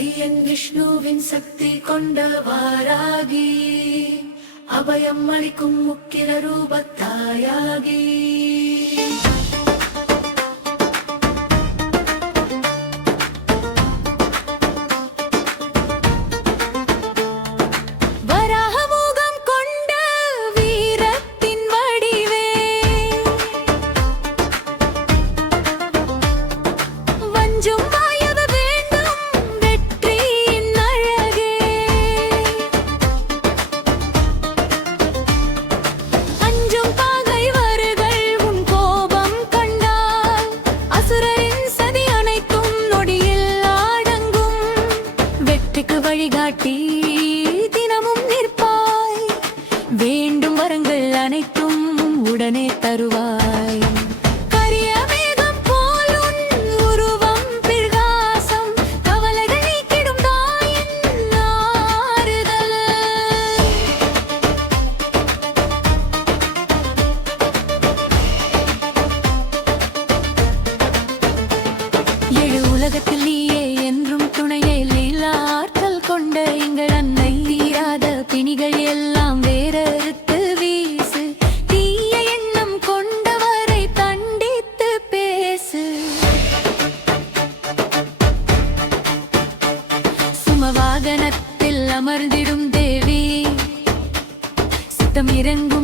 ஐயன் விஷ்ணுவின் சக்தி கொண்ட வாராகி, அபயம் அளிக்கும் முக்கிர ரூபத்தாயாகி. வழிகாட்டி தினமும் நிற்பாய், வேண்டும் வரங்கள் அனைத்தும் உடனே தருவாய். கரிய மேகம் போல் உன் உருவம் பிரகாசம், கவலைகள் நீக்கிடும் தாயின் ஆறுதல். ஏழு உலகத்தில் நீயே என்றும் துணையே கொண்ட எங்கள் அன்னை, தீராத பிணிகள் எல்லாம் வேறறுத்து வீசு, தீய எண்ணம் கொண்டவரை தண்டித்து பேசு. சுமவாகனத்தில் அமர்ந்திடும் தேவி, சித்தம் இறங்கும்